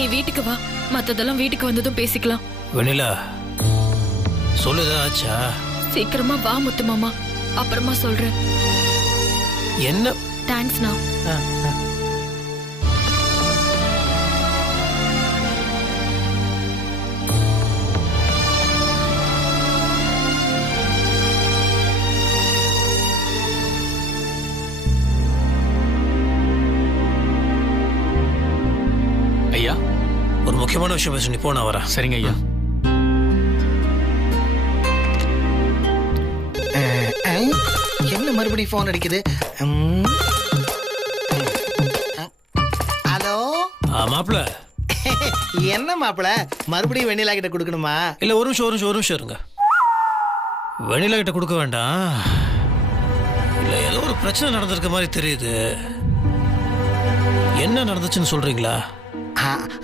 நீ வீட்டுக்கு வா, மத்ததெல்லாம் வீட்டுக்கு வந்ததும் பேசிக்கலாம். வெண்ணிலா சொல்லுதா ஆச்சா? சீக்கிரமா வா முத்து மாமா, அப்புறமா சொல்றேன். என்ன? தேங்க்ஸ்ண்ணா. ஐயா, ஒரு முக்கியமான விஷயம் பேச, நீ போன வரேன். சரிங்க ஐயா. என்ன மறுபடியும் போன் அடிக்குது? ஹலோ மாப்பிள. என்ன மாப்பிள, மறுபடியும் வெண்ணிலா கிட்ட கொடுக்கணுமா? இல்ல, ஒரு நிமிஷம் இருங்க. வெண்ணிலா கிட்ட கொடுக்க வேண்டாம். இல்ல, ஏதோ ஒரு பிரச்சனை நடந்திருக்க மாதிரி தெரியுது. என்ன நடந்துச்சுன்னு சொல்றீங்களா?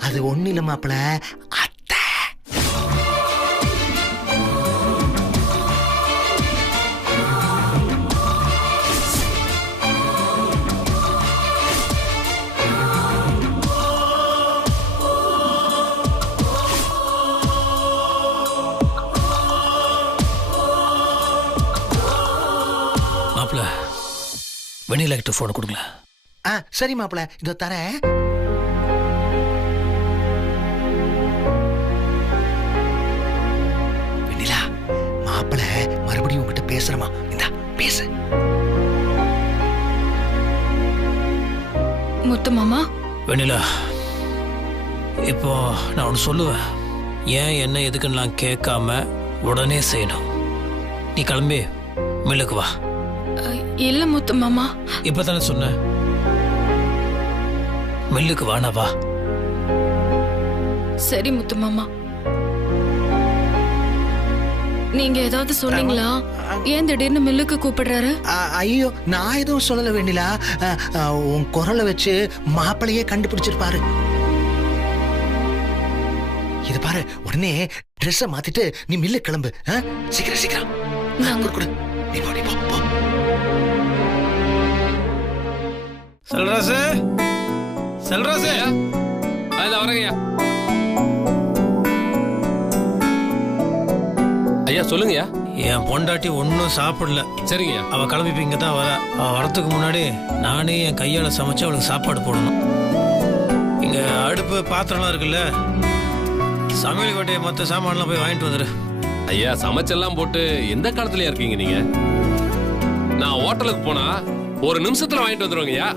அது ஒண்ணு இல்ல மாப்பிள, மாப்பிள, வெண்ணிலா கிட்ட போன் கொடுங்களா? சரி மாப்பிள, இதோ தரேன். வெண்ணிலா, மாப்பிள மறுபடியும் உங்ககிட்ட பேசுறமா? இந்தா பேசு. முத்து மாமா. வெண்ணிலா, இப்போ நான் ஒன்று சொல்லுவேன். ஏன் என்ன எதுக்குன்னு கேட்காம உடனே செய்யணும். நீ கிளம்பி மில்லுக்கு வா. இல்ல முத்து மாமா. இப்பதானே சொன்ன, மில்லுக்கு வானா வா. சரி முத்து மாமா. நீங்க ஏதாவது சொன்னீங்களா? ஏன் திடீர்னு மில்லுக்கு கூப்பிடுறாரு? ஐயோ, நான் எதுவும் சொல்லல வெண்ணிலா. உன் குரலை வச்சு மாப்பிளையே கண்டுபிடிச்சிருப்பாரு. இது பாரு, உடனே ட்ரெஸ்ஸ மாத்திட்டு நீ மில்லு கிளம்பு. சீக்கிரம் சீக்கிரம். நீ போ, நீ போ, போ. செல்ராசு, செல்ராசு. வரங்கய்யா. ஐயா சொல்லுங்கய்யா. என் பொண்டாட்டி ஒன்னும் சாப்பிடல. சரிங்கய்யா. அவ கிளம்பி இங்க தான் வர. அவ வரத்துக்கு முன்னாடி நானே என் கையால சமைச்சு அவளுக்கு சாப்பாடு போடணும். இங்க அடுப்பு பாத்திரம்லாம் இருக்குல்ல, சமையல் கோட்டையை மற்ற சாமான்லாம் போய் வாங்கிட்டு வந்துரு. ஐயா, சமைச்செல்லாம் போட்டு எந்த காலத்துலயா இருக்கீங்க நீங்க? நான் ஹோட்டலுக்கு போனா ஒரு நிமிஷத்துல வாங்கிட்டு வந்துருவாங்கய்யா.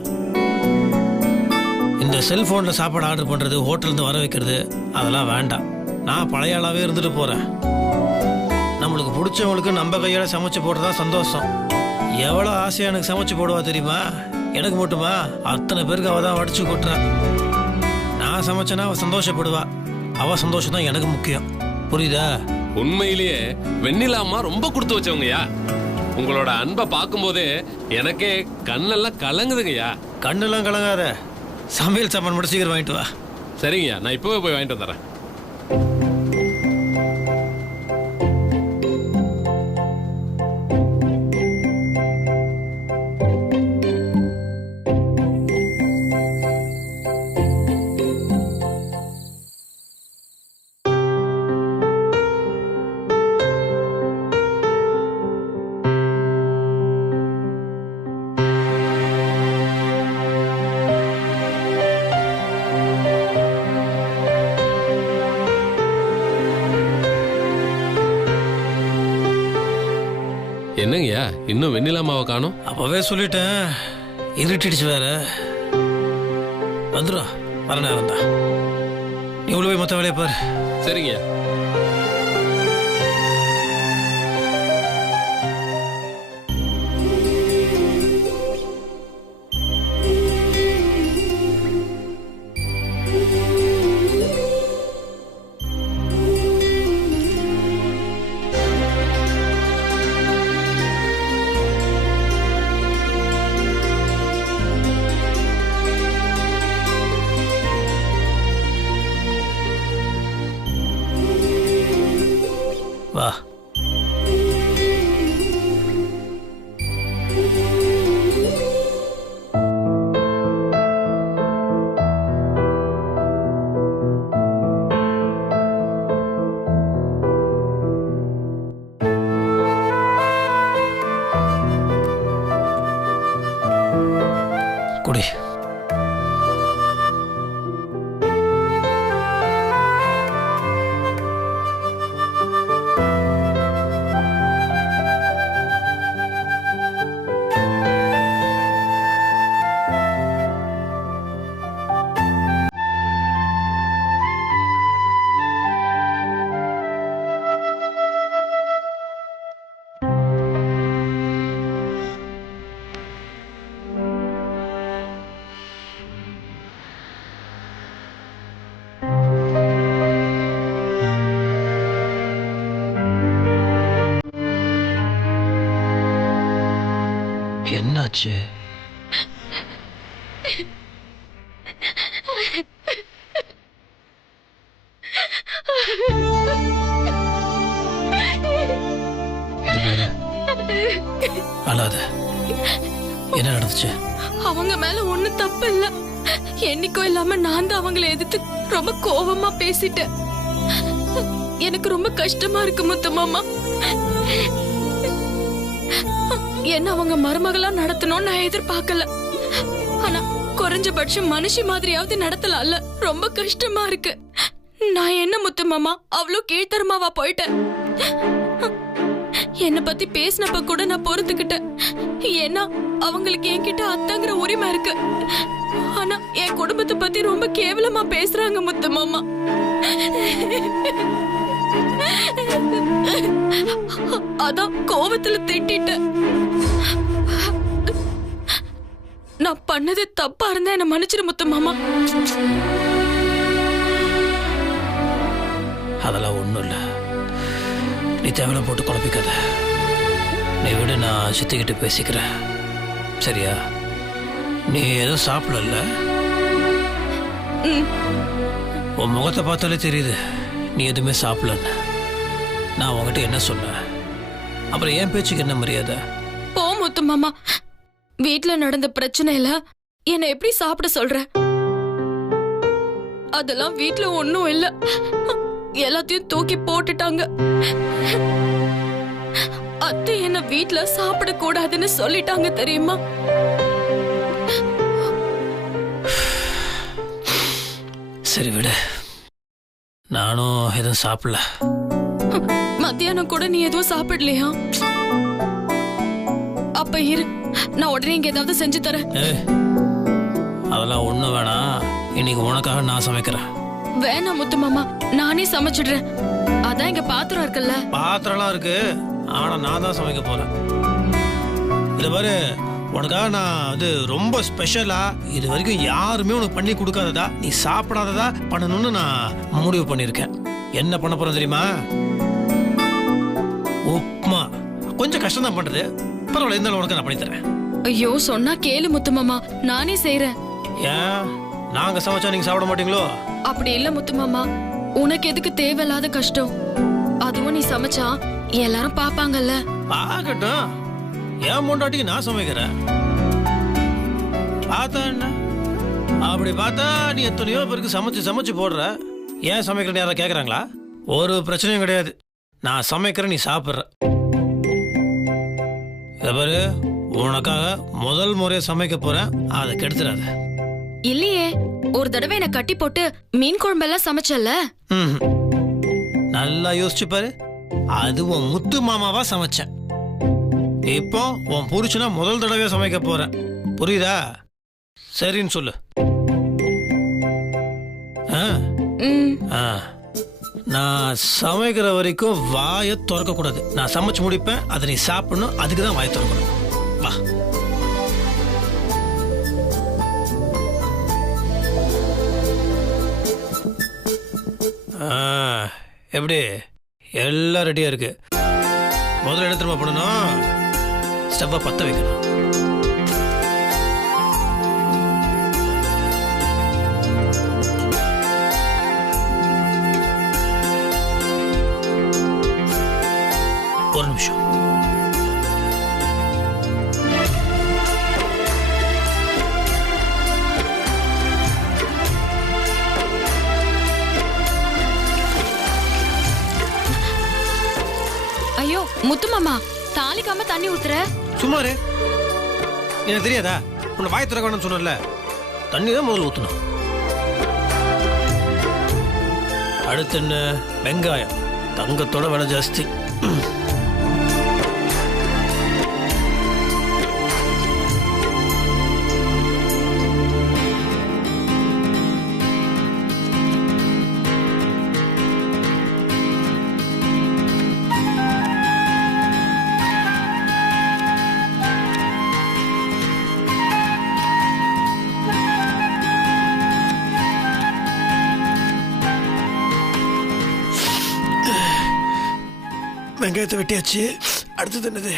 இந்த செல்போன்ல சாப்பாடு ஆர்டர் பண்றது, ஹோட்டல்ல இருந்து வர வைக்கிறது, அதெல்லாம் வேண்டாம். நான் பழைய ஆளாவே இருந்துட்டு போறேன். நம்மளுக்கு பிடிச்சவங்களுக்கு நம்ம கையால சமைச்சு போடுறதா சந்தோஷம். எவ்வளவு ஆசையா எனக்கு சமைச்சு போடுவா தெரியுமா? எனக்கு மட்டுமா, அத்தனை பேருக்கு அவ தான் வடிச்சு கொட்டுறான். நான் சமைச்சேன்னா அவ சந்தோஷப்படுவா. அவ சந்தோஷம் தான் எனக்கு முக்கியம். புரியுதா? உண்மையிலேயே வெண்ணிலாமா ரொம்ப கொடுத்து வச்சவங்கய்யா. உங்களோட அன்பை பார்க்கும் போதே எனக்கே கண்ணெல்லாம் கலங்குதுங்கய்யா. கண்ணெல்லாம் கலங்காத, சமையல் சாப்பாடு மட்டும் சீக்கிரம் வாங்கிட்டு வா. சரிங்கய்யா, நான் இப்பவே போய் வாங்கிட்டு வந்துடுறேன். என்னங்கய்யா, இன்னும் வெண்ணிலாமாவை காணோம்? அப்பவே சொல்லிட்டேன், இருட்டிடுச்சு வேற. வந்துடும், வர நேரம் தான். நீ உள்ள போய் மொத்த வேலையை பாரு. சரிங்க. வா. என்னாச்சு? அழாத. என்ன நடந்துச்சு? அவங்க மேல ஒண்ணு தப்பு இல்ல. என்னைக்கோ இல்லாம நான் தான் அவங்களை எதிர்த்து ரொம்ப கோபமா பேசிட்டேன். எனக்கு ரொம்ப கஷ்டமா இருக்கு முத்து மாமா. என்ன அவங்க மருமகளா நடத்தணும்னு நான் எதிர்பார்க்கல. ஆனா குறைஞ்சபட்சம் மனுஷி மாதிரியாவது நடத்தலாம்ல. ரொம்ப கஷ்டமா இருக்கு. நான் என்ன முத்து மாமா அவ்வளவு கீழ்த்தரமாவா போயிட்டேன்? என்ன பத்தி பேசினப்ப கூட நான் பொறுத்துக்கிட்டேன். ஏன்னா அவங்களுக்கு என்கிட்ட அத்தங்கிற உரிமை இருக்கு. ஆனா என் குடும்பத்தை பத்தி ரொம்ப கேவலமா பேசுறாங்க முத்து மாமா. அதான் கோவத்துல திட்டிட்டேன். நான் பண்ணது தப்பா இருந்தா என்ன மன்னிச்சிரு முத்து மாமா. அதெல்லாம் ஒண்ணும் இல்ல. நீ தேவையில்ல போட்டு குழப்பிக்காத. நீ விட, நான் சித்திக்கிட்டு பேசிக்கிறேன், சரியா? நீ எதுவும் சாப்பிடல. உன் முகத்தை பார்த்தாலே தெரியுது நீ எதுவுமே சாப்பிடலன்னு. நான் உங்ககிட்ட என்ன சொன்னேன்? அப்புறம் என் பேச்சுக்கு என்ன மரியாதை? போ முத்து மாமா. வீட்டுல நடந்த பிரச்சனையில என்ன எப்படி சாப்பிட சொல்ற? அதெல்லாம் வீட்டுல ஒண்ணும் இல்ல. எல்லாத்தையும் தூக்கி போட்டுட்டாங்க. அத்தை என்ன வீட்டுல சாப்பிட கூடாதுன்னு சொல்லிட்டாங்க தெரியுமா? சரி விடு, நானும் எதுவும் சாப்பிடல. மத்தியானம் கூட நீ எதுவும் சாப்பிடலையா? அப்ப இரு, நான் உடனே இங்க ஏதாவது செஞ்சு தரேன். அதெல்லாம் ஒண்ணும் வேணாம். இன்னைக்கு உனக்காக நான் சமைக்கிறேன். வேணாம் முத்து மாமா, நானே சமைச்சிடுறேன். அதான் இங்க பாத்திரம் இருக்குல்ல. பாத்திரம்லாம் இருக்கு, ஆனா நான் தான் சமைக்க போறேன். இது பாரு, உனக்காக நான் ரொம்ப ஸ்பெஷலா இது வரைக்கும் யாருமே உனக்கு பண்ணி கொடுக்காததா, நீ சாப்பிடாததா பண்ணணும்னு நான் முடிவு பண்ணிருக்கேன். என்ன பண்ண போறேன் தெரியுமா? உப்மா. கொஞ்சம் கஷ்டம் தான் பண்றது, பரவாயில்ல, இருந்தாலும் உனக்கு நான் பண்ணி தரேன். ஐயோ சொன்னா கேளு முத்து மாமா, நானே செய்யறேன். ஏன் நாங்க சமைச்சா நீங்க சாப்பிட மாட்டீங்களோ? அப்படி இல்ல முத்து மாமா, உனக்கு எதுக்கு தேவையில்லாத கஷ்டம்? அதுவும் நீ சமைச்சா எல்லாரும் பாப்பாங்கல்ல. பாக்கட்டும், ஏன் பொண்டாட்டிக்கு நான் சமைக்கிறேன். பார்த்தா என்ன? அப்படி பார்த்தா நீ எத்தனையோ பேருக்கு சமைச்சு சமைச்சு போடுற. ஏன் சமைக்கிறேன்னு யாராவது கேட்குறாங்களா? ஒரு பிரச்சனையும் கிடையாது. நான் சமைக்கிறேன், நீ சாப்பிட்ற. இதை பாரு, உனக்காக முதல் முறையை சமைக்க போறேன், அதை கெடுத்துறாத. இல்லையே, ஒரு தடவை என்ன கட்டி போட்டு மீன் குழம்பெல்லாம் சமைச்சல. நல்லா யோசிச்சு பாரு, அது உன் முத்து மாமாவா சமைச்சேன். இப்போ உன் புருஷனா முதல் தடவை சமைக்க போறேன், புரியுதா? சரின்னு சொல்லு. நான் சமைக்கிற வரைக்கும் வாயை திறக்க கூடாது. நான் சமைச்சு முடிப்பேன், அதை நீ சாப்பிடணும், அதுக்கு தான் வாயை திறக்கணும். வா. எப்படி? எல்லாம் ரெடியா இருக்கு. முதல்ல என்ன திரும்ப பண்ணணும்? ஸ்டவ்வை பற்ற வைக்கணும். ஒரு நிமிஷம். ஐயோ முத்து மாமா, தாளிக்காம தண்ணி ஊத்துற. சும்மாரு, எனக்கு தெரியாதா? உன்னை வாய் திறக்க வேணும்னு சொன்னல, தண்ணி தான் முதல்ல ஊற்றணும். அடுத்து என்ன? வெங்காயம். தங்கத்தோட விலை ஜாஸ்தி. வெங்காயத்தை வெட்டியாச்சு. அடுத்தது என்னது?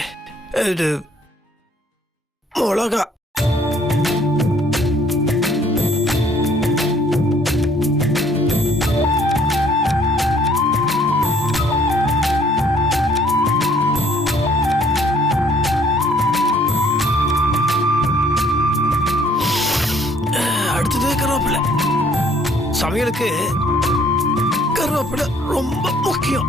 மிளகா. அடுத்தது கருவேப்பிலை. சமையலுக்கு கருவேப்பிலை ரொம்ப முக்கியம்.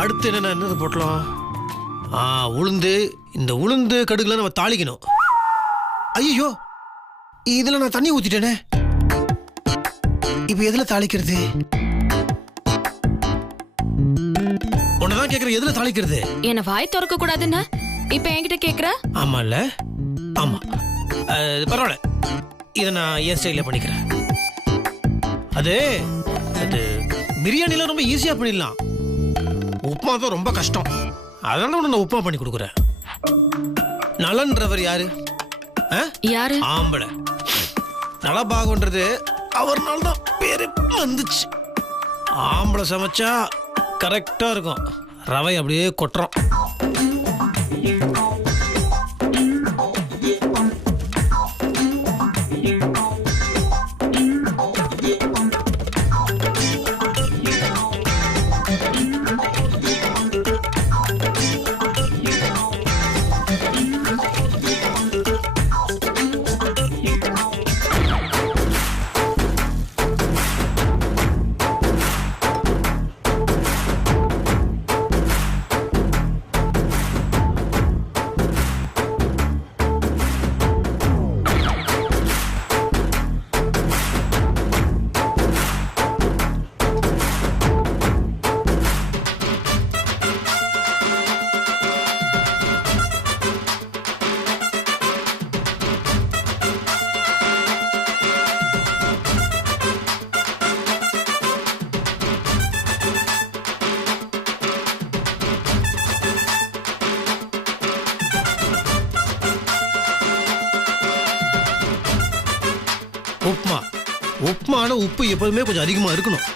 அடுத்து என்னது போட்டலாம்? உளுந்து. இந்த உளுந்து கடுகுல நம்ம தாளிக்கணும். ஐயோ, இதுல நான் தண்ணி ஊத்திட்டேனே. இப்ப எதுல தாளிக்கிறது? உன்னதான் கேக்குற, எதுல தாளிக்கிறது? என்ன வாய் திறக்க கூடாதுன்னு இப்ப என்கிட்ட கேக்குற? ஆமா இல்ல? ஆமா, பரவாயில்ல. இதை நான் என் ஸ்டைல பண்ணிக்கிறேன். அது பிரியாணிலாம் ரொம்ப ஈஸியா பண்ணிடலாம். உப்புமா தான் ரொம்ப கஷ்டம். அதனால நான் உப்புமா பண்ணி கொடுக்குறேன். நலன்றவர் யாரு? யாரு? ஆம்பளை. நலபாகன்றது அவர்னால தான் பேரு வந்துச்சு. ஆம்பளை சமைச்சா கரெக்டா இருக்கும். ரவை அப்படியே கொட்டுறோம். உப்புமால உப்பு எப்பவுமே கொஞ்சம் அதிகமா இருக்கணும்.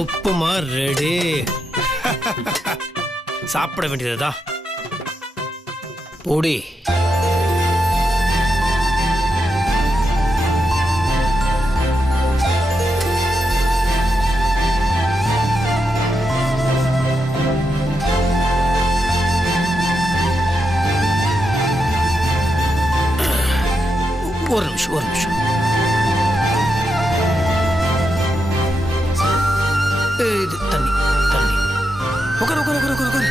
உப்புமா ரெடி. சாப்பிட வேண்டியதுதான். பொடி. ஒரு நிமிஷம். இது தண்ணி. உட்காரு.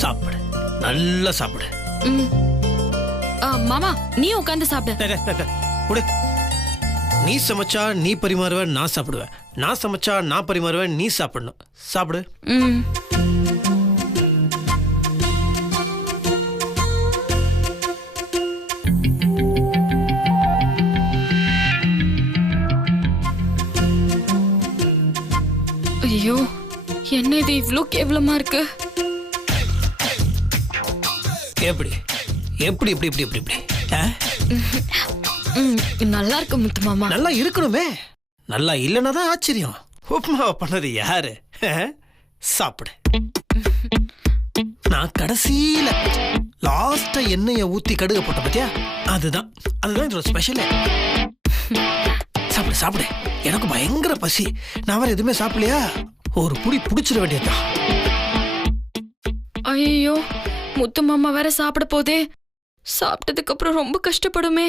சாப்பிடு, நல்லா சாப்பிடு. மாமா, நீ உட்கார்ந்து சாப்பிடு. நீ சமைச்சா நீ பரிமாறுவேன், நான் சாப்பிடுவேன். நான் சமைச்சா நான் பரிமாறுவேன், நீ சாப்பிடணும். சாப்பிடு. என்ன இது இவ்ளோ கேவலமா இருக்கு? எப்படி எப்படி இப்படி இப்படி இப்படி இப்படி ஆ? நல்லா இருக்கு முத்து மாமா. நல்லா இருக்கணுமே. நல்லா இல்லைன்னா தான் ஆச்சரியம். உப்புமாவை பண்ணது யாரு? சாப்பிடு. நான் கடைசியில லாஸ்டா எண்ணெயை ஊத்தி கடுக போட்ட பத்தியா, அதுதான் இதோட ஸ்பெஷல். சாப்பிடு சாப்பிடு. எனக்கு பயங்கர பசி. நான் வேற எதுவுமே சாப்பிடலையா, ஒரு புடி புடிச்சிட வேண்டியதுதான். ஐயோ, முத்து மாமா வேற சாப்பிட போதே. சாப்பிட்டதுக்கு அப்புறம் ரொம்ப கஷ்டப்படுமே.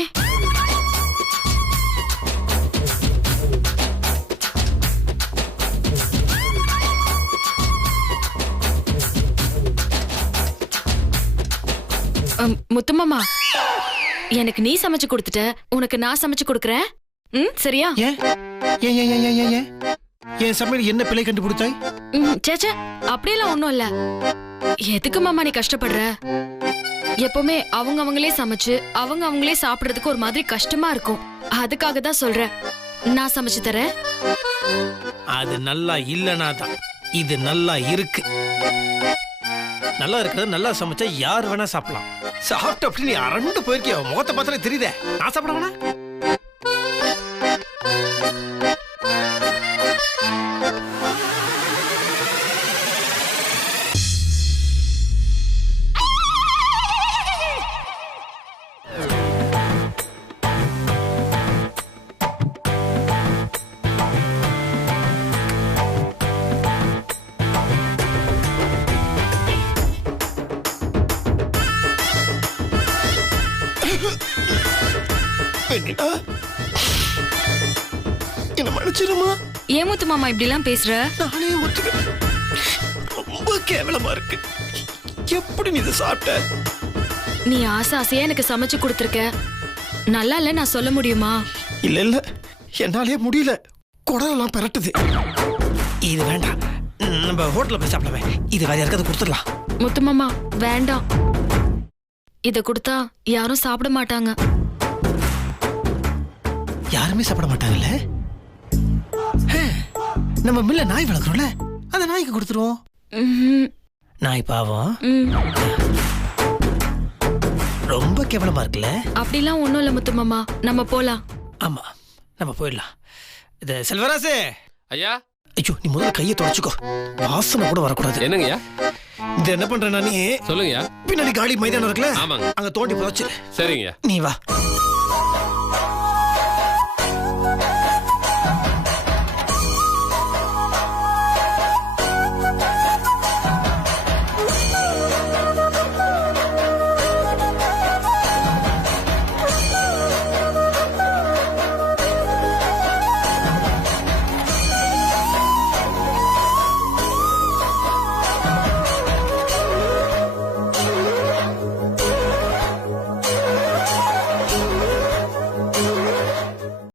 முத்துமாமா, எனக்கு நீ சமைச்சு கொடுத்துட்ட, உனக்கு நான் சமைச்சு கொடுக்கறேன். சரியா? ஏன் ஏன் ஏன் ஏன் ஏன் ஏன் என் சமையல் என்ன பிழை கண்டுபிடிச்சாய்? சேச்சே, அப்படியெல்லாம் ஒண்ணும் இல்ல. எதுக்கு மாமா நீ கஷ்டப்படுற? எப்பவுமே அவங்களே சமைச்சு அவங்களே சாப்பிடுறதுக்கு ஒரு மாதிரி கஷ்டமா இருக்கும். அதுக்காக தான் சொல்றேன், நான் சமைச்சு தரேன். அது நல்லா இல்லனா தான் இது நல்லா இருக்கு. நல்லா இருக்கிறது நல்லா சமைச்சா யார் வேணா சாப்பிடலாம். சாப்பிட்ட அப்படி நீ அரண்டு போயிருக்கிய, முகத்தை பார்த்தாலே தெரியுதே. நான் சாப்பிட வேணா? என்ன மன்னிச்சிருமா? ஏன் முத்து மாமா இப்படி எல்லாம் பேசுற? நானே ஒத்துக்கிறேன், ரொம்ப கேவலமா இருக்கு. எப்படி நீ இதை சாப்பிட்ட? நீ ஆசையா எனக்கு சமைச்சு கொடுத்துருக்க. நல்லா இல்ல நான் சொல்ல முடியுமா? இல்ல இல்ல, என்னாலே முடியல. குடலெல்லாம் பெரட்டுது. இது வேண்டாம், நம்ம ஹோட்டல்ல போய் சாப்பிடவே. இது வேற யாருக்காவது கொடுத்துடலாம். முத்து மாமா வேண்டாம், இத கொடுத்தா யாரும் சாப்பிட மாட்டாங்க. யாருமே சாப்பிட மாட்டாங்கல்ல? நம்ம மில்ல நாய் வளர்க்குறோம்ல, அந்த நாய்க்கு கொடுத்துருவோம். நாய் பாவம். ரொம்ப கேவலமா இருக்குல்ல? அப்படிலாம் ஒண்ணும் இல்ல முத்து மாமா, நம்ம போலாம். ஆமா, நம்ம போயிடலாம். இது செல்வராசே. ஐயா. ஐயோ, நீ முதல்ல கையை தொடச்சுக்கோ, வாசனை கூட வரக்கூடாது. என்னங்கய்யா? இது என்ன பண்றேன்னா, நீ சொல்லுங்கய்யா. பின்னாடி காலி மைதானம் இருக்குல்ல, ஆமாங்க, அங்க தோண்டி புதைச்சு. சரிங்க. நீ வா.